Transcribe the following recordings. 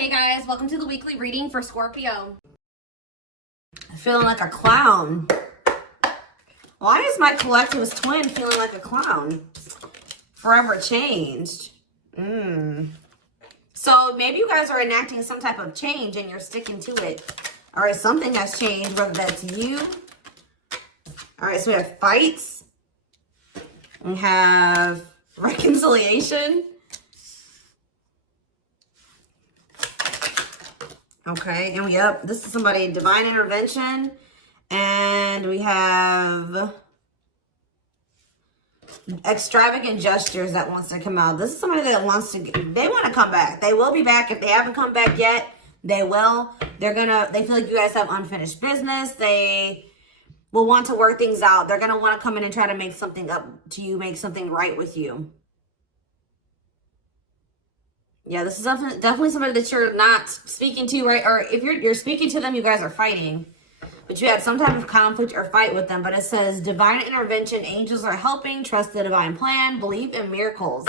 Hey guys, welcome to the weekly reading for Scorpio. Feeling like a clown. Why is my collective's twin feeling like a clown? Forever changed. So maybe you guys are enacting some type of change and you're sticking to it. All right, something has changed, whether that's you. All right, so we have fights. We have reconciliation. Okay, and this is somebody, divine intervention. And we have extravagant gestures that wants to come out. This is somebody that wants to, they want to come back. They will be back. If they haven't come back yet, they will. They feel like you guys have unfinished business. They will want to work things out. They're going to want to come in and try to make something up to you, make something right with you. Yeah, this is definitely somebody that you're not speaking to, right? Or if you're speaking to them, you guys are fighting. But you had some type of conflict or fight with them. But it says, divine intervention, angels are helping, trust the divine plan, believe in miracles.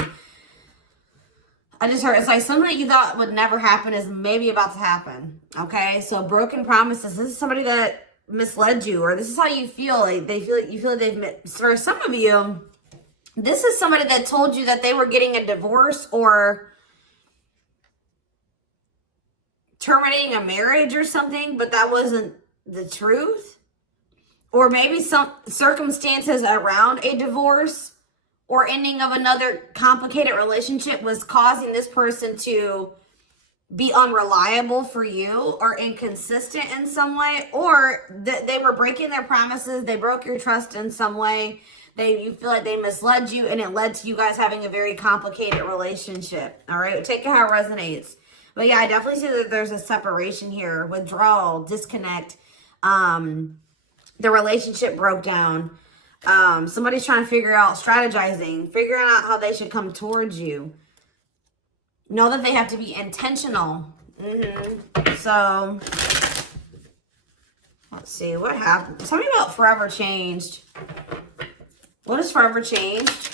I just heard, it's like something that you thought would never happen is maybe about to happen. Okay, so broken promises. This is somebody that misled you, or this is how you feel. Like you feel like they've, for some of you, this is somebody that told you that they were getting a divorce or terminating a marriage or something, but that wasn't the truth. Or maybe some circumstances around a divorce or ending of another complicated relationship was causing this person to be unreliable for you or inconsistent in some way, or they were breaking their promises. They broke your trust in some way. You feel like they misled you, and it led to you guys having a very complicated relationship. All right, take it how it resonates. But yeah, I definitely see that there's a separation here, withdrawal, disconnect. The relationship broke down. Somebody's trying to figure out, strategizing, figuring out how they should come towards you. Know that they have to be intentional. So, let's see, what happened? Tell me about forever changed. What is forever changed?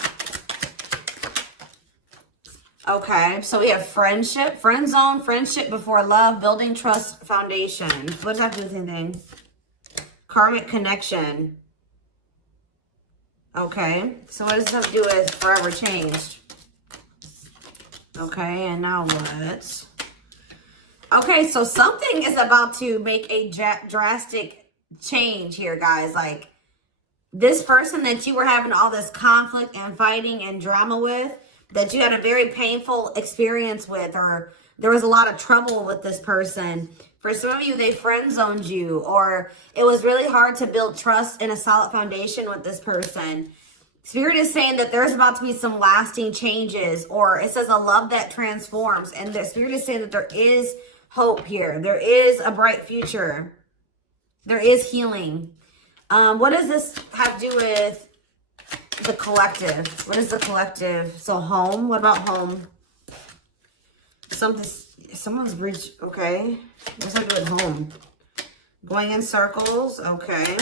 Okay, so we have friendship, friend zone, friendship before love, building trust foundation. What does that have to do with anything? Karmic connection. Okay, so what does this have to do with forever changed? Okay, and now what? Okay, so something is about to make a drastic change here, guys. Like, this person that you were having all this conflict and fighting and drama with, that you had a very painful experience with, or there was a lot of trouble with this person. For some of you, they friend zoned you, or it was really hard to build trust and a solid foundation with this person. Spirit is saying that there's about to be some lasting changes, or it says a love that transforms. And the Spirit is saying that there is hope here. There is a bright future. There is healing. What does this have to do with the collective? What is the collective? So home. What about home? Someone's breached. Okay. What's that do with home? Going in circles. Okay.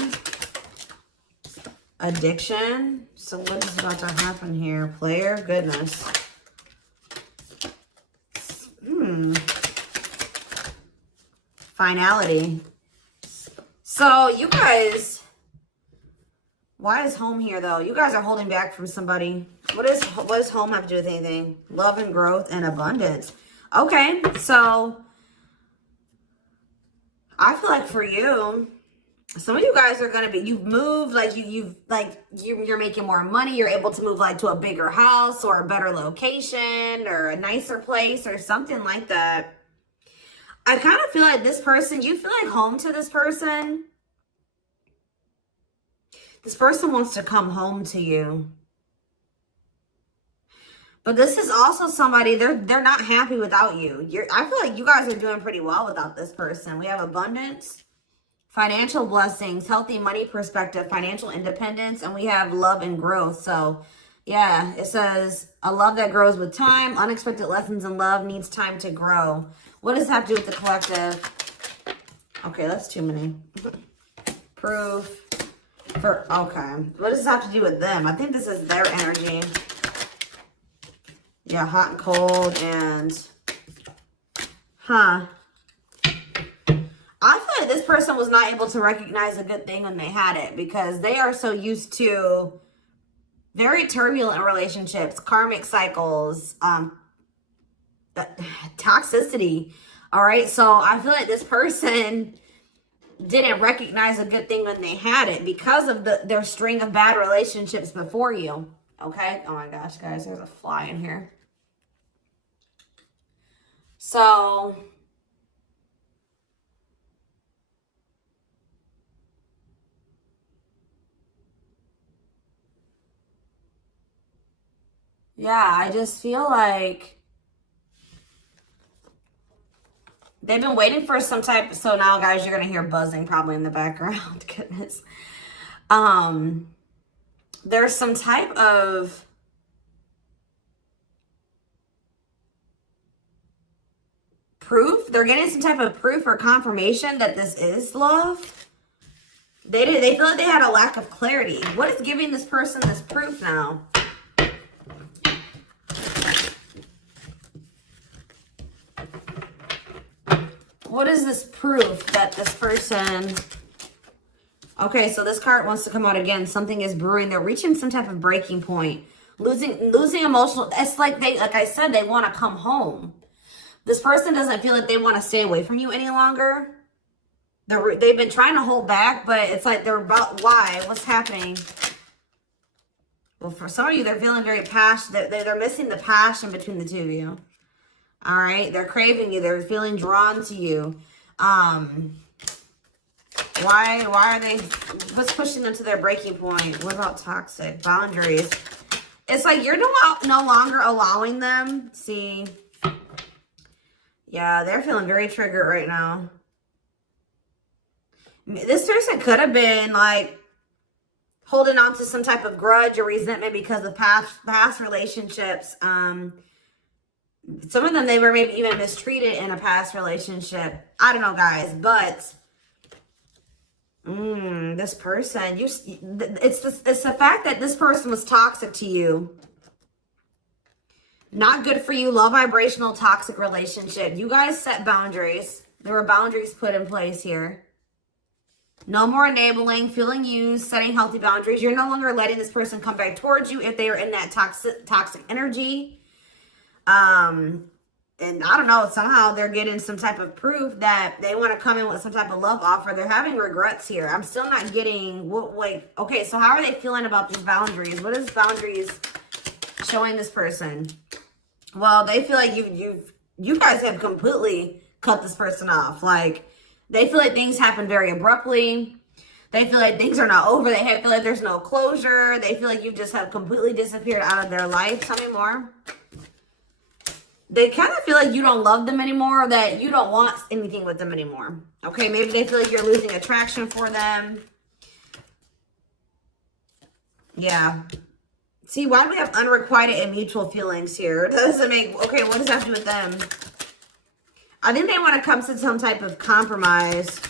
Addiction. So what is about to happen here? Player. Goodness. Finality. So you guys, why is home here though? You guys are holding back from somebody. What does home have to do with anything? Love and growth and abundance. Okay, so I feel like for you, some of you guys are gonna be, you've moved, like you're making more money. You're able to move like to a bigger house or a better location or a nicer place or something like that. I kind of feel like this person, you feel like home to this person. This person wants to come home to you. But this is also somebody, they're not happy without you. I feel like you guys are doing pretty well without this person. We have abundance, financial blessings, healthy money perspective, financial independence, and we have love and growth. So yeah, it says a love that grows with time. Unexpected lessons in love needs time to grow. What does that have to do with the collective? Okay, that's too many. Proof. Okay. What does this have to do with them? I think this is their energy. Yeah, hot and cold and Huh. I feel like this person was not able to recognize a good thing when they had it because they are so used to very turbulent relationships, karmic cycles, toxicity. All right. So I feel like this person didn't recognize a good thing when they had it because of their string of bad relationships before you. Okay. Oh my gosh, guys, there's a fly in here. So yeah, I just feel like they've been waiting for some type. So now, guys, you're gonna hear buzzing probably in the background. Goodness. There's some type of proof. They're getting some type of proof or confirmation that this is love. They feel like they had a lack of clarity. What is giving this person this proof now? What is this proof that this person... Okay, so this card wants to come out again. Something is brewing. They're reaching some type of breaking point. Losing emotional... It's like I said, they want to come home. This person doesn't feel like they want to stay away from you any longer. They've been trying to hold back, but it's like they're about... Why? What's happening? Well, for some of you, they're feeling very passionate. They're missing the passion between the two of you. All right, they're craving you. They're feeling drawn to you. Why are they? What's pushing them to their breaking point? What about toxic boundaries? It's like you're no longer allowing them. See, yeah, they're feeling very triggered right now. This person could have been like holding on to some type of grudge or resentment because of past relationships. Some of them, they were maybe even mistreated in a past relationship. I don't know, guys, but this person, it's the fact that this person was toxic to you. Not good for you. Low vibrational toxic relationship. You guys set boundaries. There were boundaries put in place here. No more enabling, feeling used, setting healthy boundaries. You're no longer letting this person come back towards you if they are in that toxic energy. And I don't know, somehow they're getting some type of proof that they want to come in with some type of love offer. They're having regrets here. I'm still not getting okay, so how are they feeling about these boundaries? What is boundaries showing this person? Well, they feel like you guys have completely cut this person off. Like, they feel like things happen very abruptly. They feel like things are not over. They feel like there's no closure. They feel like you just have completely disappeared out of their life. Tell me more. They kind of feel like you don't love them anymore, or that you don't want anything with them anymore. Okay, maybe they feel like you're losing attraction for them. Yeah. See, why do we have unrequited and mutual feelings here? Doesn't make... Okay, what does that have to do with them? I think they want to come to some type of compromise.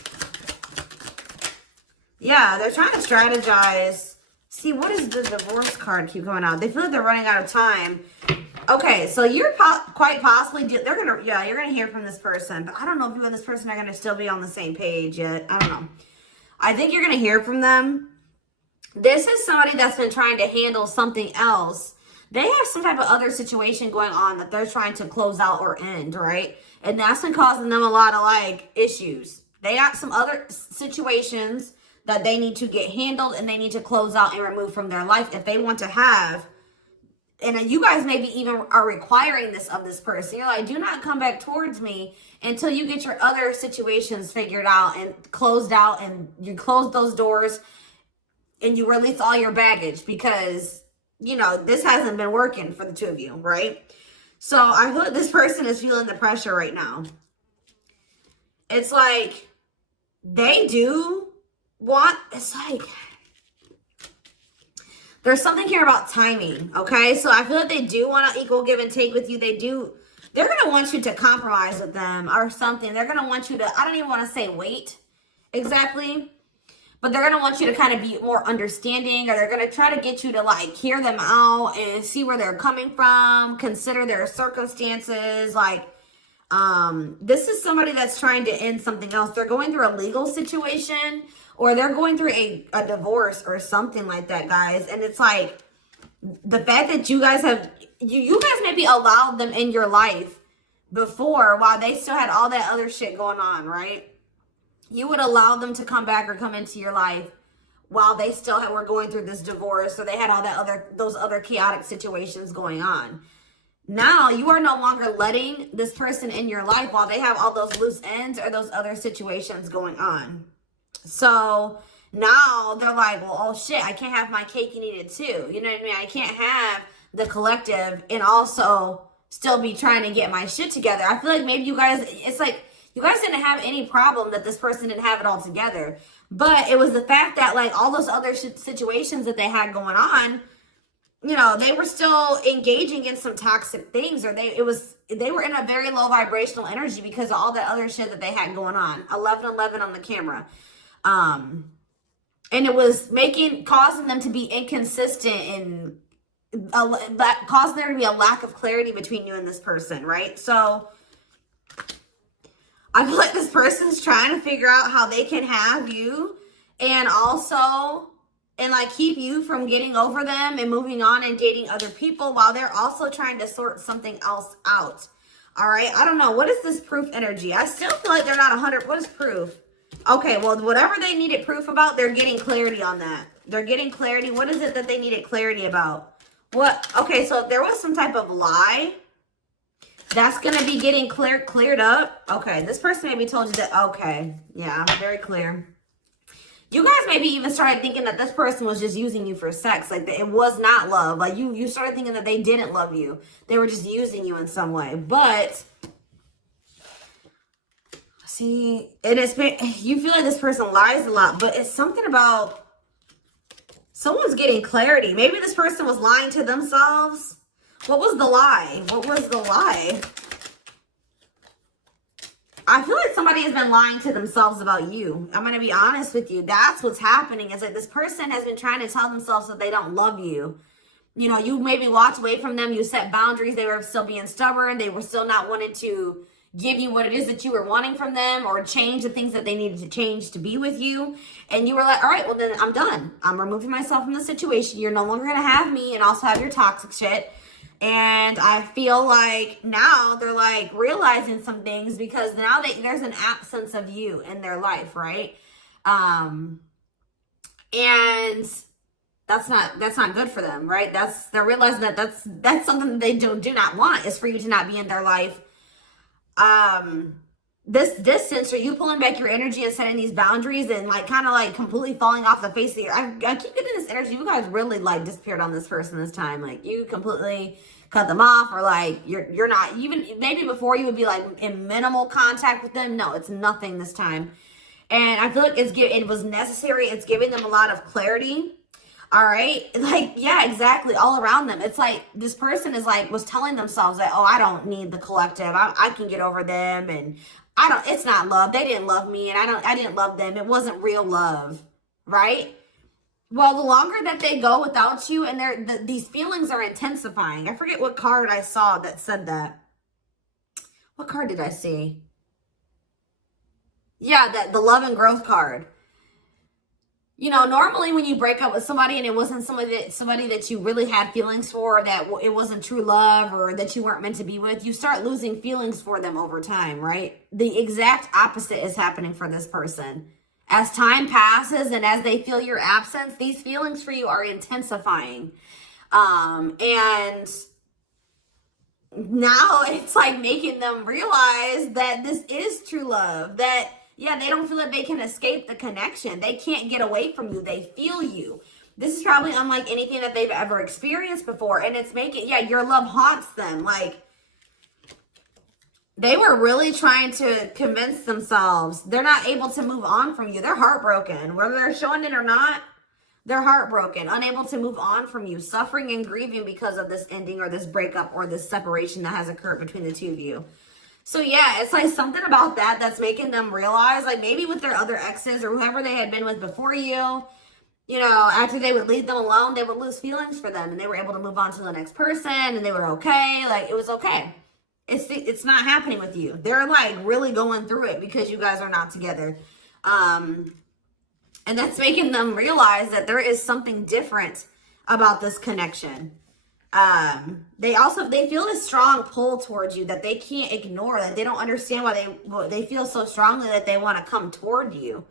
Yeah, they're trying to strategize. See, what is the divorce card keep going out? They feel like they're running out of time. Okay, so you're quite possibly... you're going to hear from this person. But I don't know if you and this person are going to still be on the same page yet. I don't know. I think you're going to hear from them. This is somebody that's been trying to handle something else. They have some type of other situation going on that they're trying to close out or end, right? And that's been causing them a lot of, like, issues. They got some other situations that they need to get handled and they need to close out and remove from their life if they want to have... And you guys maybe even are requiring this of this person. You're like, do not come back towards me until you get your other situations figured out and closed out, and you close those doors and you release all your baggage because, you know, this hasn't been working for the two of you, right? So I feel like this person is feeling the pressure right now. It's like they do want, it's like... There's something here about timing, okay? So I feel like they do want to equal give and take with you. They're going to want you to compromise with them or something. They're going to want you to, I don't even want to say wait exactly, but they're going to want you to kind of be more understanding, or they're going to try to get you to, like, hear them out and see where they're coming from, consider their circumstances. Like, This is somebody that's trying to end something else. They're going through a legal situation, or they're going through a divorce or something like that, guys. And it's like, the fact that you guys have, you guys maybe allowed them in your life before while they still had all that other shit going on, right? You would allow them to come back or come into your life while they still were going through this divorce, so they had all that those other chaotic situations going on. Now you are no longer letting this person in your life while they have all those loose ends or those other situations going on. So now they're like, well, oh shit, I can't have my cake and eat it too. You know what I mean? I can't have the collective and also still be trying to get my shit together. I feel like maybe you guys, it's like, you guys didn't have any problem that this person didn't have it all together. But it was the fact that like all those other situations that they had going on, you know, they were still engaging in some toxic things, or they were in a very low vibrational energy because of all that other shit that they had going on. 1111 on the camera. And it was causing them to be inconsistent and causing there to be a lack of clarity between you and this person, right? So I feel like this person's trying to figure out how they can have you and also, and like keep you from getting over them and moving on and dating other people while they're also trying to sort something else out. All right. I don't know. What is this proof energy? I still feel like they're not 100. What is proof? Okay. Well, whatever they needed proof about, they're getting clarity on that. They're getting clarity. What is it that they needed clarity about? What? Okay. So if there was some type of lie, that's going to be getting cleared up. Okay. This person maybe told you that. Okay. Yeah. Very clear. You guys maybe even started thinking that this person was just using you for sex. Like, it was not love. Like, you started thinking that they didn't love you. They were just using you in some way. But, see, you feel like this person lies a lot. But it's something about someone's getting clarity. Maybe this person was lying to themselves. What was the lie? What was the lie? I feel like somebody has been lying to themselves about you. I'm going to be honest with you. That's what's happening. Is like this person has been trying to tell themselves that they don't love you. You know, you maybe walked away from them. You set boundaries. They were still being stubborn. They were still not wanting to give you what it is that you were wanting from them or change the things that they needed to change to be with you. And you were like, all right, well, then I'm done. I'm removing myself from the situation. You're no longer going to have me and also have your toxic shit. And I feel like now they're like realizing some things because now there's an absence of you in their life, right? And that's not good for them, right? They're realizing that that's something that they do not want, is for you to not be in their life. This distance, or you pulling back your energy and setting these boundaries and like kind of like completely falling off the face of the earth. I keep getting this energy. You guys really like disappeared on this person this time. Like you completely cut them off, or like you're not even, maybe before you would be like in minimal contact with them. No, it's nothing this time. And I feel like it was necessary. It's giving them a lot of clarity. All right. Like, yeah, exactly. All around them. It's like this person was telling themselves that, oh, I don't need the collective. I can get over them. And it's not love. They didn't love me. And I didn't love them. It wasn't real love. Right. Well, the longer that they go without you, and these feelings are intensifying. I forget what card I saw that said that. What card did I see? Yeah, the love and growth card. You know, normally when you break up with somebody and it wasn't somebody that you really had feelings for, that it wasn't true love, or that you weren't meant to be with, you start losing feelings for them over time, right? The exact opposite is happening for this person. As time passes and as they feel your absence, these feelings for you are intensifying. And now it's like making them realize that this is true love. That, yeah, they don't feel like they can escape the connection. They can't get away from you. They feel you. This is probably unlike anything that they've ever experienced before. And it's your love haunts them. Like, they were really trying to convince themselves they're not able to move on from you. They're heartbroken. Whether they're showing it or not, they're heartbroken, unable to move on from you, suffering and grieving because of this ending or this breakup or this separation that has occurred between the two of you. So yeah, it's like something about that's making them realize, like maybe with their other exes or whoever they had been with before you, you know, after they would leave them alone, they would lose feelings for them and they were able to move on to the next person and they were okay. Like, it was okay. It's not happening with you. They're like really going through it because you guys are not together. And that's making them realize that there is something different about this connection. They feel a strong pull towards you that they can't ignore, that they don't understand why they feel so strongly that they want to come toward you.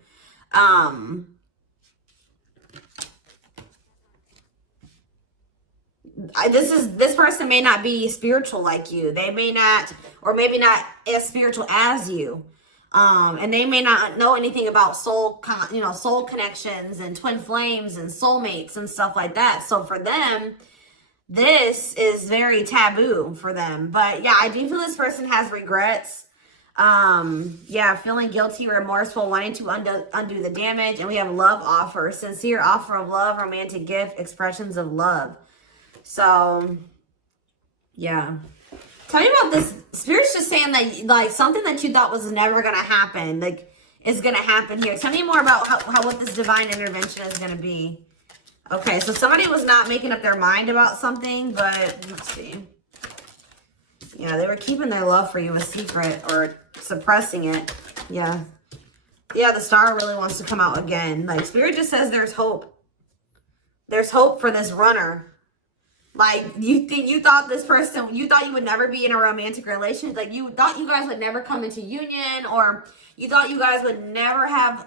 This person may not be spiritual like you. They may not, or maybe not as spiritual as you. And they may not know anything about soul connections and twin flames and soulmates and stuff like that. So for them, this is very taboo for them. But yeah, I do feel this person has regrets. Yeah, feeling guilty, remorseful, wanting to undo the damage. And we have love offer, sincere offer of love, romantic gift, expressions of love. So, yeah. Tell me about this. Spirit's just saying that, like, something that you thought was never going to happen, like, is going to happen here. Tell me more about what this divine intervention is going to be. Okay, so somebody was not making up their mind about something, but let's see. Yeah, they were keeping their love for you a secret or suppressing it. Yeah. Yeah, the star really wants to come out again. Like, Spirit just says there's hope. There's hope for this runner. Like, you thought this person, you thought you would never be in a romantic relationship. Like, you thought you guys would never come into union, or you thought you guys would never have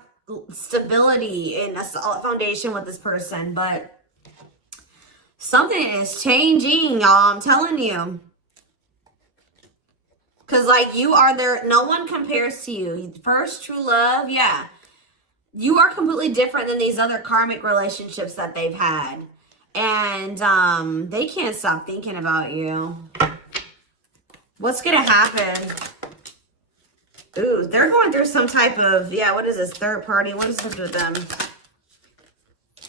stability in a solid foundation with this person. But something is changing, y'all. I'm telling you. Because, like, you are there. No one compares to you. First true love, yeah. You are completely different than these other karmic relationships that they've had. And they can't stop thinking about you. What's going to happen? Ooh, they're going through some type of, yeah, what is this? Third party? What does this have to do with them?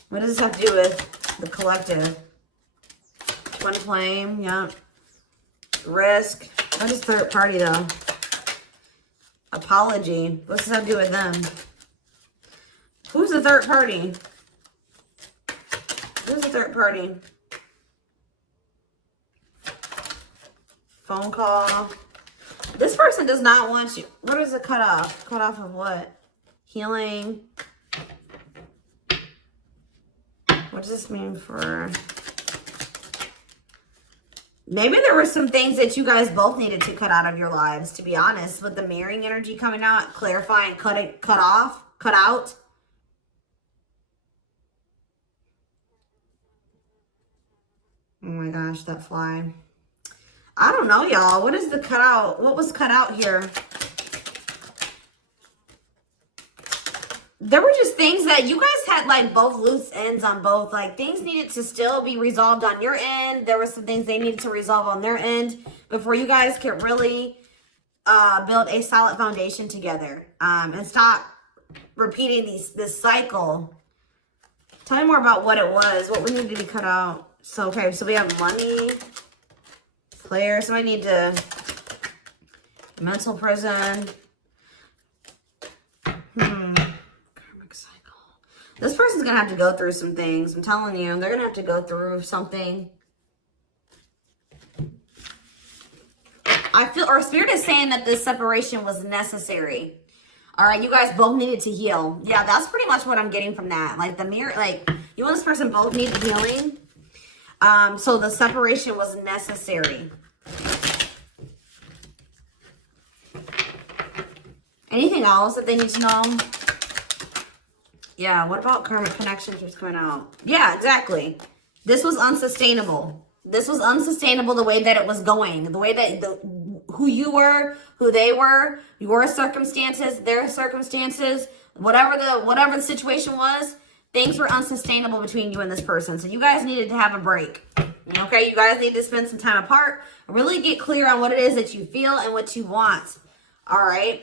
What does this have to do with the collective? Twin flame, yeah. Risk. What is third party, though? Apology. What's this have to do with them? Who's the third party? Who's the third party? Phone call. This person does not want you. What is it cut off? Cut off of what? Healing. What does this mean for... Maybe there were some things that you guys both needed to cut out of your lives, to be honest. With the mirroring energy coming out, clarifying, cut out. Oh my gosh, that fly. I don't know, y'all. What is the cutout? What was cut out here? There were just things that you guys had, like, both loose ends on both. Like, things needed to still be resolved on your end. There were some things they needed to resolve on their end before you guys could really build a solid foundation together. And stop repeating this cycle. Tell me more about what it was. What we need to be cut out. So, okay, so we have money, player. Somebody need to, mental prison. Karmic cycle. This person's going to have to go through some things. I'm telling you, they're going to have to go through something. I feel, or Spirit is saying that this separation was necessary. All right, you guys both needed to heal. Yeah, that's pretty much what I'm getting from that. Like, the mirror, like, you and this person both need healing. So the separation was necessary. Anything else that they need to know? Yeah, what about karmic connection keeps coming out? Yeah, exactly. This was unsustainable. This was unsustainable the way that it was going. The way that who you were, who they were, your circumstances, their circumstances, whatever the situation was. Things were unsustainable between you and this person. So you guys needed to have a break. Okay, you guys need to spend some time apart. Really get clear on what it is that you feel and what you want. All right.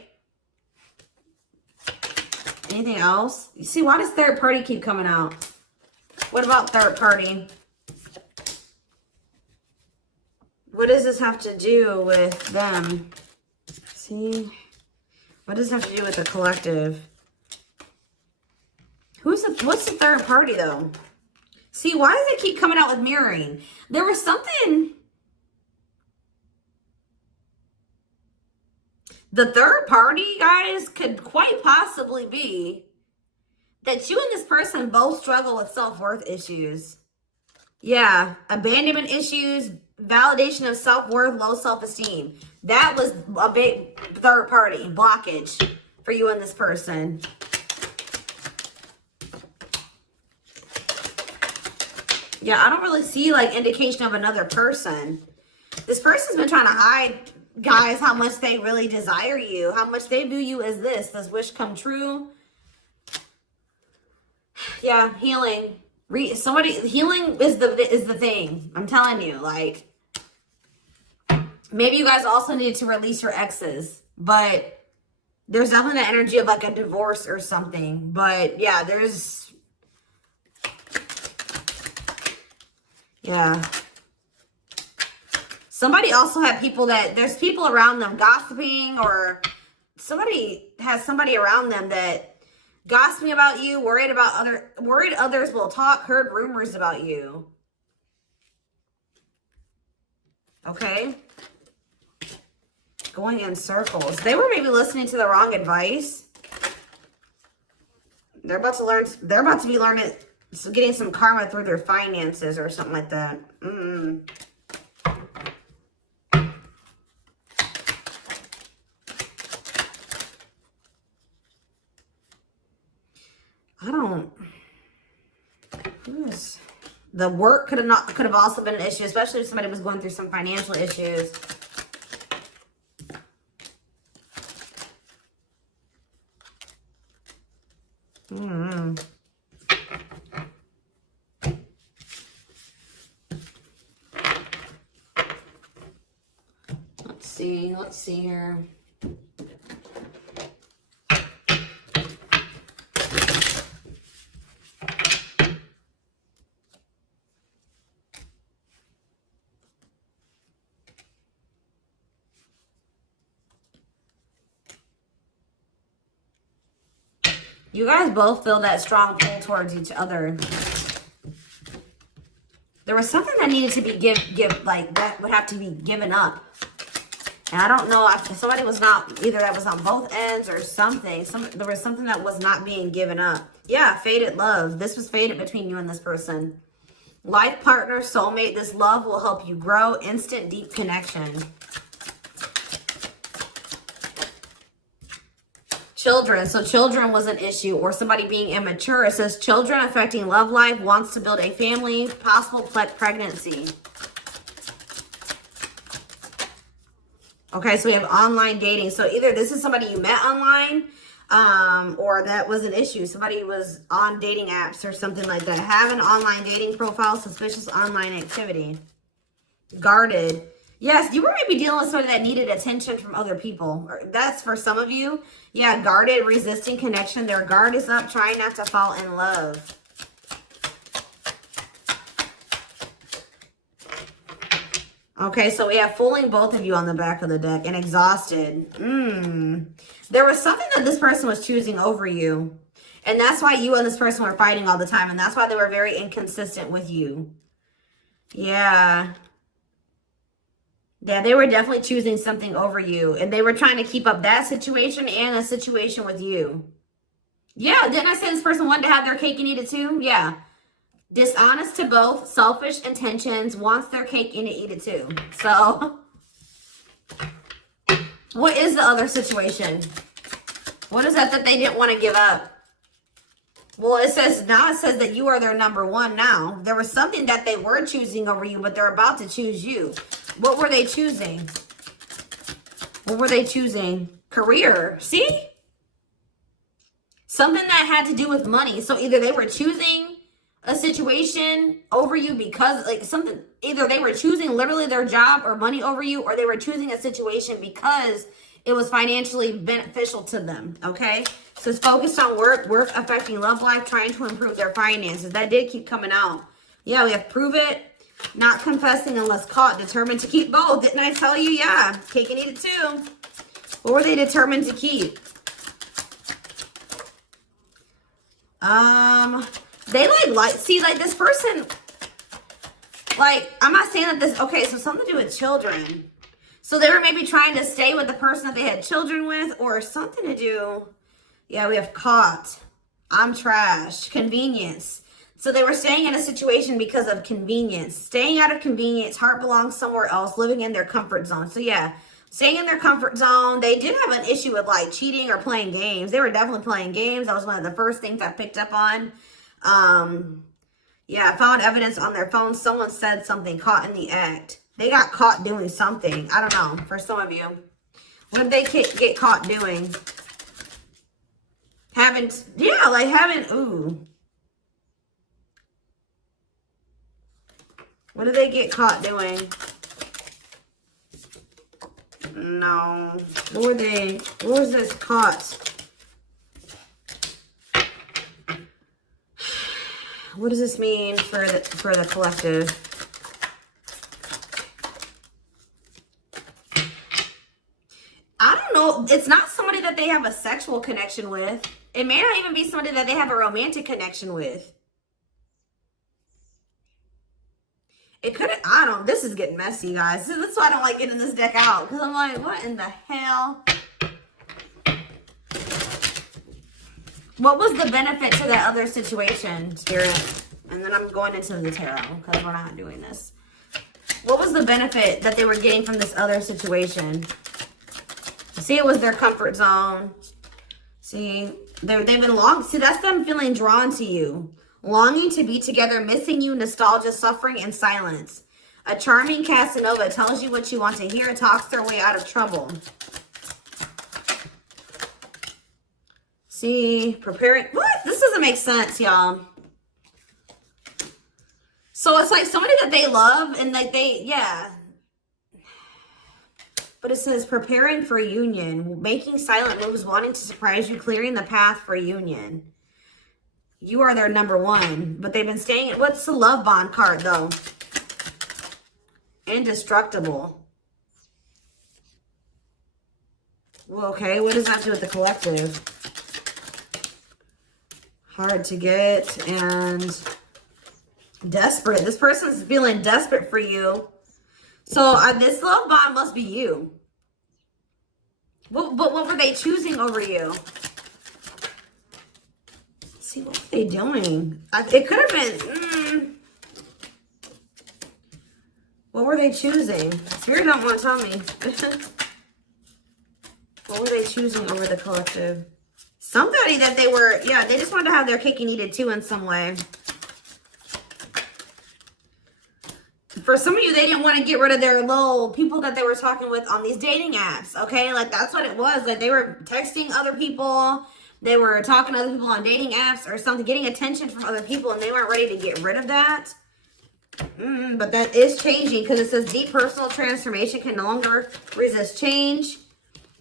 Anything else? You see, why does third party keep coming out? What about third party? What does this have to do with them? See? What does this have to do with the collective? What's the third party, though? See, why does it keep coming out with mirroring? There was something... The third party, guys, could quite possibly be that you and this person both struggle with self-worth issues. Yeah, abandonment issues, validation of self-worth, low self-esteem. That was a big third party blockage for you and this person. Yeah, I don't really see like indication of another person. This person's been trying to hide, guys, how much they really desire you, how much they view you as this wish come true. Yeah, healing. Healing is the thing. I'm telling you, like, maybe you guys also need to release your exes, but there's definitely the energy of like a divorce or something. But yeah, yeah. Somebody also had people there's people around them gossiping, or somebody has somebody around them that gossiping about you, worried others will talk, heard rumors about you. Okay? Going in circles. They were maybe listening to the wrong advice. They're about to be learning, getting some karma through their finances or something like that. The work could have also been an issue, especially if somebody was going through some financial issues. Let's see here. You guys both feel that strong pull towards each other. There was something that needed to be that would have to be given up. And I don't know if somebody was not, either that was on both ends or something. There was something that was not being given up. Yeah, fated love. This was fated between you and this person. Life partner, soulmate. This love will help you grow. Instant, deep connection. Children. So children was an issue, or somebody being immature. It says children affecting love life, wants to build a family, possible pregnancy. Okay, so we have online dating. So either this is somebody you met online, or that was an issue. Somebody was on dating apps or something like that. Have an online dating profile, suspicious online activity. Guarded. Yes, you were maybe dealing with somebody that needed attention from other people. That's for some of you. Yeah, guarded, resisting connection. Their guard is up, trying not to fall in love. Okay, so we have fooling both of you on the back of the deck and exhausted. There was something that this person was choosing over you. And that's why you and this person were fighting all the time. And that's why they were very inconsistent with you. Yeah. Yeah, they were definitely choosing something over you. And they were trying to keep up that situation and a situation with you. Yeah, didn't I say this person wanted to have their cake and eat it too? Yeah. Dishonest to both, selfish intentions, wants their cake and to eat it too. So, what is the other situation? What is that they didn't want to give up? Well, it says that you are their number one now. There was something that they were choosing over you, but they're about to choose you. What were they choosing? What were they choosing? Career. See? Something that had to do with money. So either they were choosing a situation over you because either they were choosing literally their job or money over you, or they were choosing a situation because it was financially beneficial to them. Okay, so it's focused on work affecting love life, trying to improve their finances. That did keep coming out. Yeah, we have prove it, not confessing unless caught, determined to keep both. Didn't I tell you? Yeah, cake and eat it too. What were they determined to keep? They see this person, I'm not saying that this, okay, so something to do with children. So they were maybe trying to stay with the person that they had children with, or something to do. Yeah, we have caught. I'm trash. Convenience. So they were staying in a situation because of convenience. Staying out of convenience. Heart belongs somewhere else. Living in their comfort zone. So yeah, staying in their comfort zone. They did have an issue with like cheating or playing games. They were definitely playing games. That was one of the first things I picked up on. Yeah, I found evidence on their phone. Someone said something, caught in the act. They got caught doing something. I don't know. For some of you. What did they get caught doing? Ooh. What did they get caught doing? No. What was this caught? What does this mean for the collective? I don't know. It's not somebody that they have a sexual connection with. It may not even be somebody that they have a romantic connection with. It could have, I don't, this is getting messy, guys. This is why I don't like getting this deck out. Because I'm like, what in the hell? What was the benefit to that other situation, Spirit? And then I'm going into the tarot because we're not doing this. What was the benefit that they were getting from this other situation? See, it was their comfort zone. See, they've been see, that's them feeling drawn to you. Longing to be together, missing you, nostalgia, suffering, and silence. A charming Casanova tells you what you want to hear, talks their way out of trouble. See, preparing. What? This doesn't make sense, y'all. So it's like somebody that they love and like yeah. But it says preparing for union, making silent moves, wanting to surprise you, clearing the path for union. You are their number one, but they've been staying. What's the love bond card though? Indestructible. Well, okay, what does that have to do with the collective? Hard to get and desperate. This person's feeling desperate for you. So this love bond must be you. But what were they choosing over you? See, what were they doing? It could have been. What were they choosing? Spirit don't want to tell me. What were they choosing over the collective? Somebody that they were, yeah, they just wanted to have their cake and eat it too in some way. For some of you, they didn't want to get rid of their little people that they were talking with on these dating apps, okay? Like, that's what it was. Like, they were texting other people. They were talking to other people on dating apps or something, getting attention from other people, and they weren't ready to get rid of that. But that is changing because it says deep personal transformation can no longer resist change.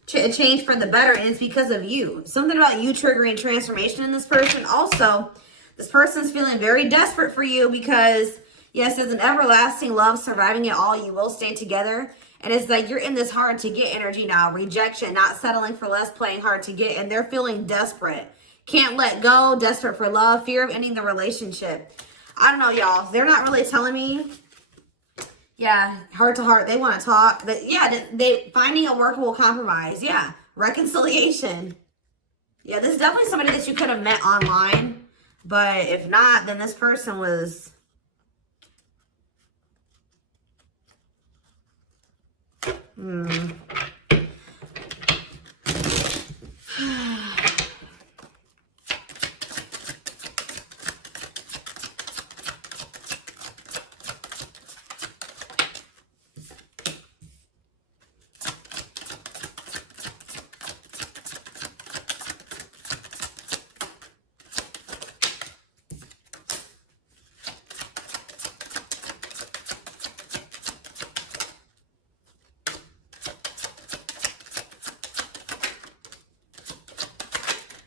Change for the better, and it's because of you. Something about you triggering transformation in this person. Also, this person's feeling very desperate for you because, yes, there's an everlasting love surviving it all. You will stay together. And it's like you're in this hard to get energy now. Rejection, not settling for less, playing hard to get. And they're feeling desperate. Can't let go, desperate for love, fear of ending the relationship. I don't know, y'all. They're not really telling me. Yeah, heart to heart. They want to talk. They finding a workable compromise. Yeah, reconciliation. Yeah, this is definitely somebody that you could have met online. But if not, then this person was...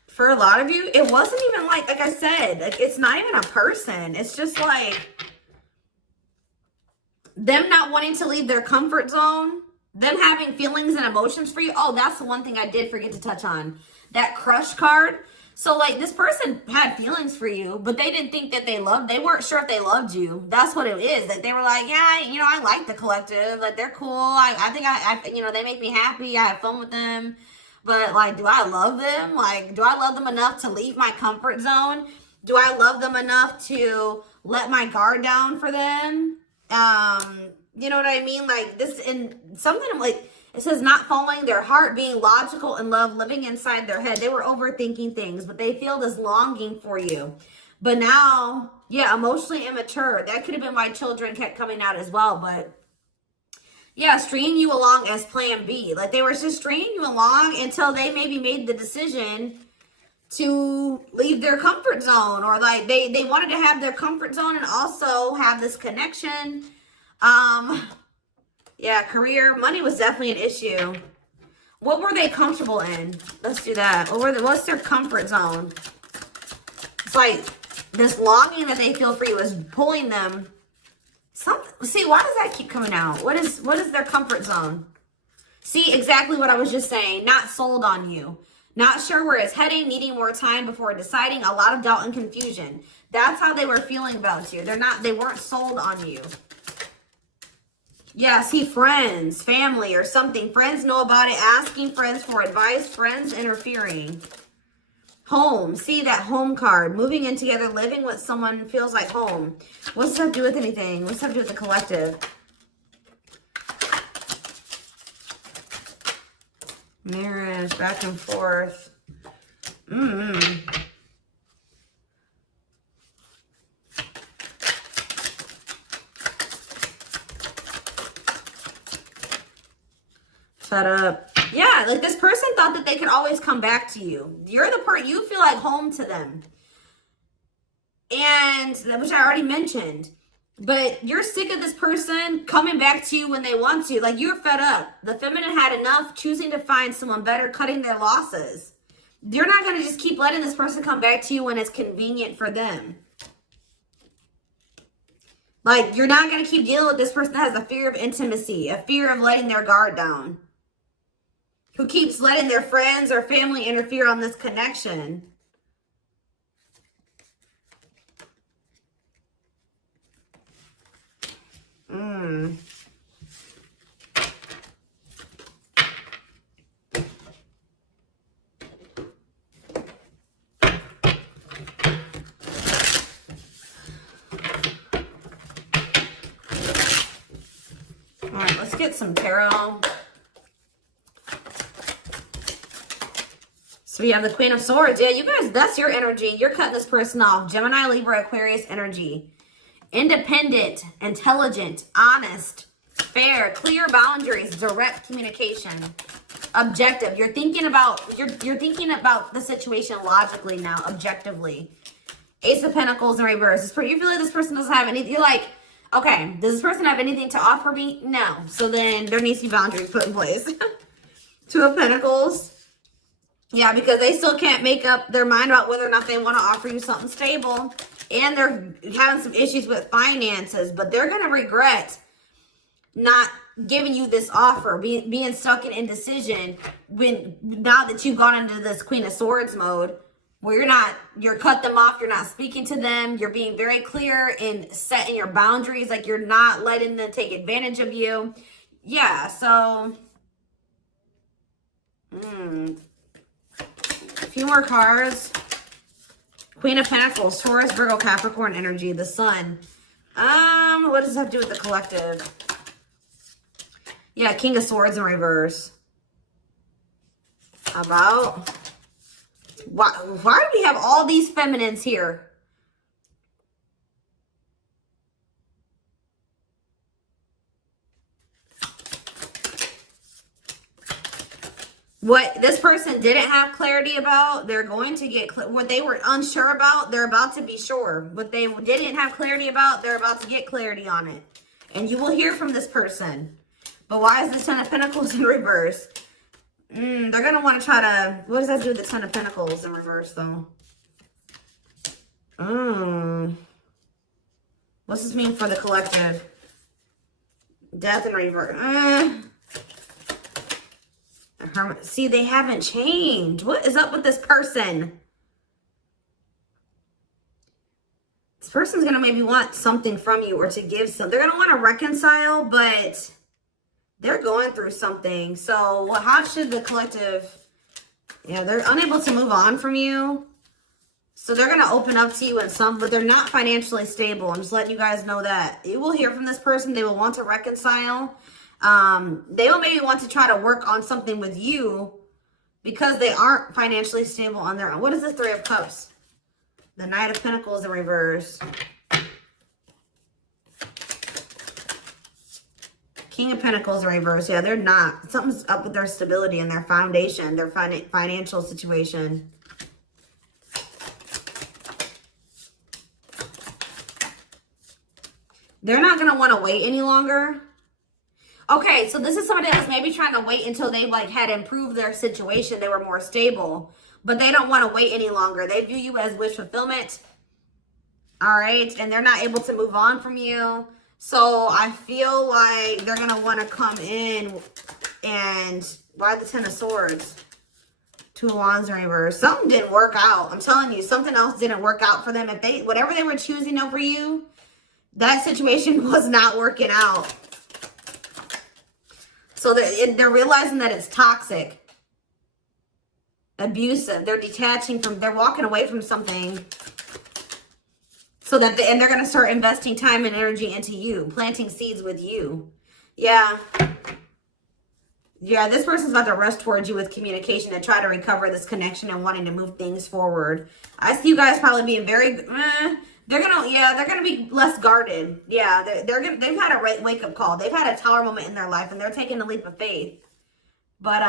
For a lot of you, it wasn't even like I said, like it's not even a person. It's just like them not wanting to leave their comfort zone, them having feelings and emotions for you. Oh, that's the one thing I did forget to touch on. That crush card. So, like, this person had feelings for you, but they didn't think that they weren't sure if they loved you. That's what it is. That they were like, yeah, you know, I like the collective. Like, they're cool. I think you know, they make me happy. I have fun with them. But, like, do I love them? Like, do I love them enough to leave my comfort zone? Do I love them enough to let my guard down for them? You know what I mean? Like, this, and something like, it says not following their heart, being logical in love, living inside their head. They were overthinking things, but they feel this longing for you. But now, yeah, emotionally immature. That could have been why children kept coming out as well. But yeah, stringing you along as plan B. Like, they were just stringing you along until they maybe made the decision to leave their comfort zone. Or like they wanted to have their comfort zone and also have this connection. Yeah, career, money was definitely an issue. What were they comfortable in? Let's do that. What's their comfort zone? It's like this longing that they feel for you is pulling them. See, why does that keep coming out? What is their comfort zone? See, exactly what I was just saying. Not sold on you. Not sure where it's heading, needing more time before deciding, a lot of doubt and confusion. That's how they were feeling about you. They weren't sold on you. Yeah, see, friends, family, or something. Friends know about it, asking friends for advice, friends interfering. Home, see that home card. Moving in together, living with someone feels like home. What's that do with anything? What's that do with the collective? Marriage, back and forth. Fed up. Yeah, like this person thought that they could always come back to you. You're the part, you feel like home to them. And, which I already mentioned. But you're sick of this person coming back to you when they want to. Like, you're fed up. The feminine had enough, choosing to find someone better, cutting their losses. You're not going to just keep letting this person come back to you when it's convenient for them. Like, you're not going to keep dealing with this person that has a fear of intimacy, a fear of letting their guard down, who keeps letting their friends or family interfere on this connection. All right, let's get some tarot. So we have the Queen of Swords. Yeah, you guys, that's your energy. You're cutting this person off. Gemini, Libra, Aquarius energy. Independent, intelligent, honest, fair, clear boundaries, direct communication, objective. You're thinking about the situation logically now, objectively. Ace of Pentacles in reverse. You feel like this person doesn't have anything. You're like, okay, does this person have anything to offer me? No. So then there needs to be boundaries put in place. Two of Pentacles. Yeah, because they still can't make up their mind about whether or not they want to offer you something stable. And they're having some issues with finances. But they're going to regret not giving you this offer, being stuck in indecision now that you've gone into this Queen of Swords mode. Where you're cut them off. You're not speaking to them. You're being very clear in setting your boundaries. Like, you're not letting them take advantage of you. Yeah, so. A few more cards. Queen of Pentacles, Taurus, Virgo, Capricorn energy, the Sun. What does that have to do with the collective? Yeah, King of Swords in reverse. How about? Why do we have all these feminines here? What this person didn't have clarity about, they're going to get what they were unsure about, they're about to be sure. What they didn't have clarity about, they're about to get clarity on it. And you will hear from this person. But why is the Ten of Pentacles in reverse? They're going to want to try to... What does that do with the Ten of Pentacles in reverse, though? What's this mean for the collective? Death in reverse. See, they haven't changed. What is up with this person? This person's going to maybe want something from you or to give some. They're going to want to reconcile, but they're going through something. So how should the collective... Yeah, they're unable to move on from you. So they're going to open up to you in some, but they're not financially stable. I'm just letting you guys know that. You will hear from this person. They will want to reconcile. They will maybe want to try to work on something with you because they aren't financially stable on their own. What is the Three of Cups? The Knight of Pentacles in reverse. King of Pentacles in reverse. Yeah, they're not. Something's up with their stability and their foundation, their financial situation. They're not going to want to wait any longer. Okay, so this is somebody that's maybe trying to wait until they like had improved their situation. They were more stable, but they don't want to wait any longer. They view you as wish fulfillment. All right, and they're not able to move on from you. So I feel like they're going to want to come in and... Why the Ten of Swords? Two of Wands in reverse. Something didn't work out. I'm telling you, something else didn't work out for them. If they, whatever they were choosing over you, that situation was not working out. So they're realizing that it's toxic, abusive. They're detaching from, they're walking away from something. So that, and they're going to start investing time and energy into you, planting seeds with you. Yeah. Yeah, this person's about to rush towards you with communication and try to recover this connection and wanting to move things forward. I see you guys probably being very, they're gonna be less guarded. Yeah, they've had a wake-up call. They've had a tower moment in their life and they're taking a leap of faith. But,